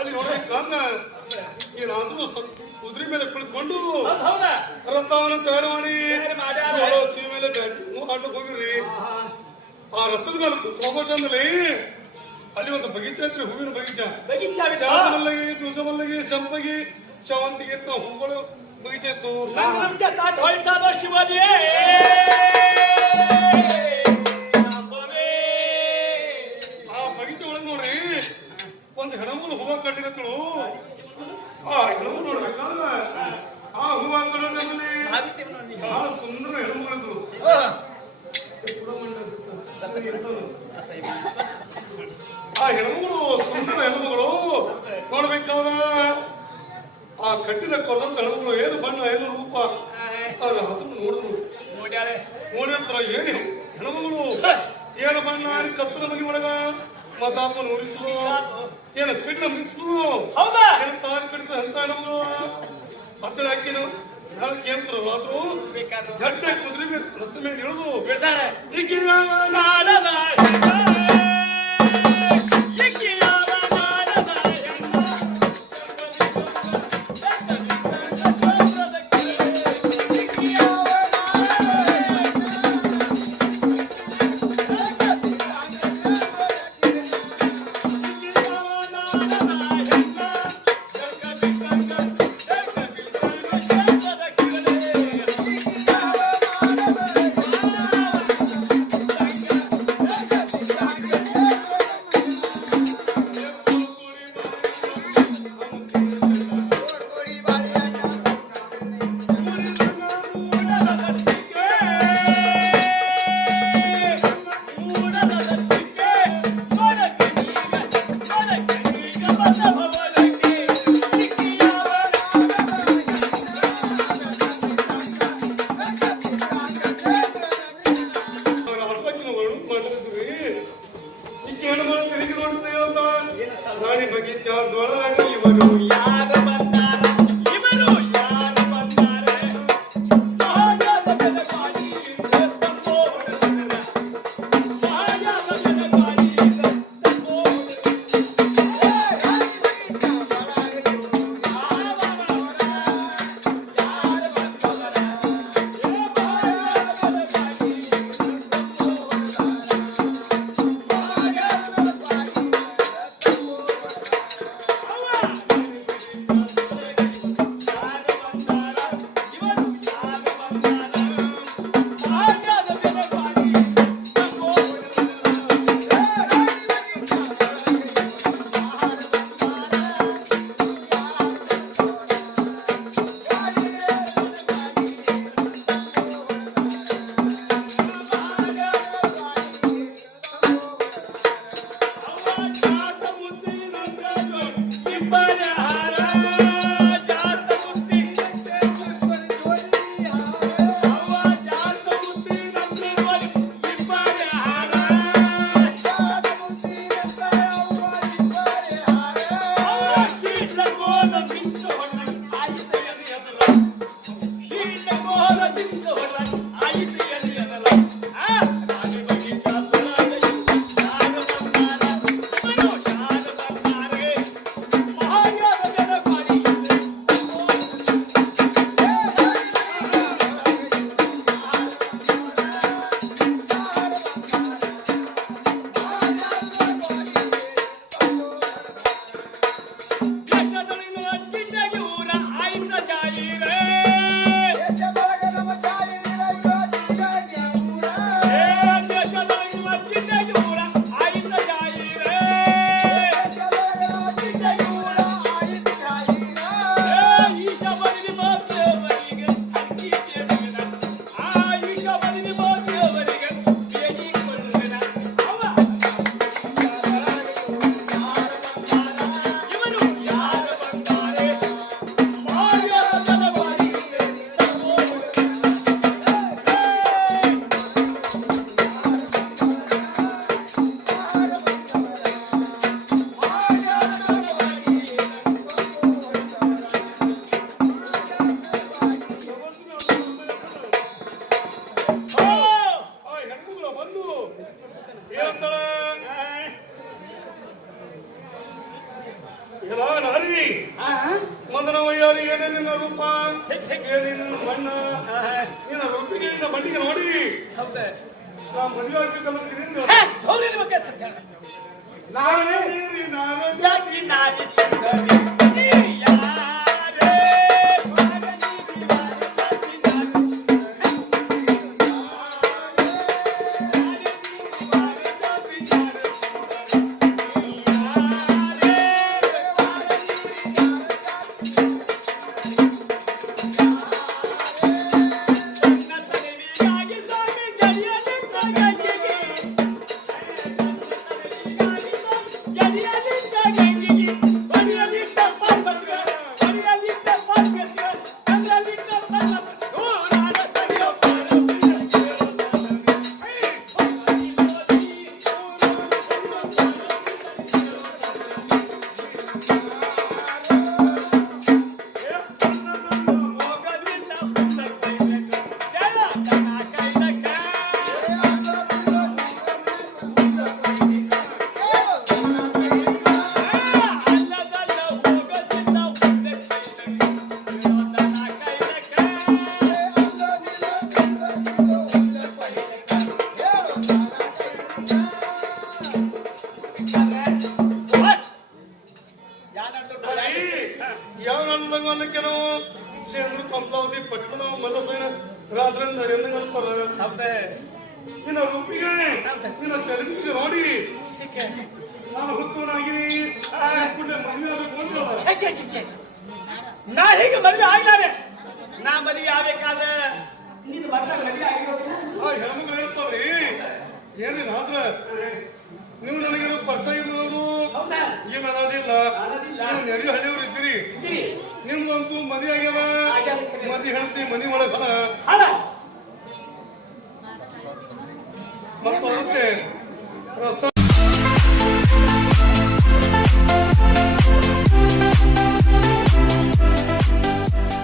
ಅಲ್ಲಿ ನೋಡಬೇಕಂದ ಏನಾದ್ರೂ ಕುದುರೆ ಮೇಲೆ ಕುಳಿತುಕೊಂಡು ರಥವನ್ನು ತಯಾರು ಮಾಡಿ ಮೇಲೆ ಆಟಕ್ಕೆ ಹೋಗಿರಿ. ಆ ರಥದ ಮೇಲೆ ಹೋಗೋ ಚಂದಲ್ಲಿ ಅಲ್ಲಿ ಒಂದು ಬಗೀಚೆ ಐತ್ರಿ, ಹೂವಿನ ಬಗೀಚ. ಮಲ್ಲಿಗೆ, ತುಳಸ ಮಲ್ಲಿಗೆ, ಚಂಪಗಿ, ಶಾವಂತಿಗೆ ಅಂತ ಹೂಗಳು ಬಗೀಚೆ ಇತ್ತು. ಆ ಬಗೀಚೆ ಒಳಗೆ ನೋಡಿ ಒಂದು ಹೆಣಮೂಲು ಹೂವ ಕಂಡಿರತ್ತಳು. ಆ ಹೆಣಮೂಲು ನೋಡ್ಬೇಕಾದ್ರೆ ಆ ಹೂವ ಕಂಡಲ್ಲಿ ಬಹಳ ಸುಂದರ ಹೆಣಮೂಲಿದ್ರು. ಆ ಹೆಣಮಗಳು ಸುಂದರ ಹೆಣಮಗಳು ನೋಡ್ಬೇಕಾದ್ರ ಆ ಕಟ್ಟಿದ ಕೊಲ್ಲಂತ ಹೆಣಮಗಳು ಏನು ಬಣ್ಣ ಏನು ರೂಪ ನೋಡಿದ್ರು. ನೋಡಿರ್ತಾರ ಏನು ಹೆಣಮಗಳು ಏನು ಬಣ್ಣ ಕತ್ತಲ ಮನೆ ಒಳಗ ಮತಾಪನ ಉಳಿಸುದು ಏನು ಸಿಡ್ನ ಮಿಕ್ಸುದು ಏನು ತಾರಿ ಕಡಿತ ಅಂತ ಹೆಣಮಗಳು ಹತ್ತಳ ಹಾಕಿನು ಕೇಳ್ತಾರ ರಾತ್ರು ಜಡ್ಡ ಕುದುರೆ ರಥ ಮೇಲೆ ಇಳಿದು ರಾಣಿ ಬಗೀಚ ದೊಳಗ ಇವರು ಎಲ್ಲ ನಾರಿ ಮೊದಲ ವಯ್ಯಾರಿ ಏನೇ ನಿನ್ನ ರೂಪ ಏನೇನು ಬಣ್ಣ ನಿನ್ನ ರೂಪಿಗೆ ಬಣ್ಣಿಗೆ ನೋಡಿ ನಾ ಮದುವೆ ಆಗ್ಬೇಕಲ್ಲ ನಿನ್ನ ರೂಪಿಗೆ ನಿನ್ನ ಚರಿತ್ರೆ ನೋಡಿ ನಾನು ಹುಟ್ಟುನಾಗಿರಿ ನಾ ಹೇಗೆ ಮದುವೆ ಆಗ್ಲಾರೆ ನಾ ಮದುವೆ ಆಗ್ಬೇಕಾದ್ರೆ ನೀನು ಮದುವೆ ಆಗಿರೋದಿಲ್ಲ ಹೆಣ್ಮಕ್ಳು ಹೇಳ್ತಾವ್ರಿ ಏನೇನು ಆದ್ರ ನೀವು ನನಗೇನು ಪರಿಚಯ ಇರೋರು ಏನು ಅನ್ನೋದಿಲ್ಲ ನೀವು ನೆರೆ ಹಳ್ಳಿಯವ್ರು ಇದ್ದೀರಿ ನಿಮ್ದಂತೂ ಮದುವೆ ಆಗ್ಯಾವ ಮದುವೆ ಹೇಳ್ತಿ ಮನೆ ಒಳಗ ಮತ್ತು ಅದಕ್ಕೆ ರಸ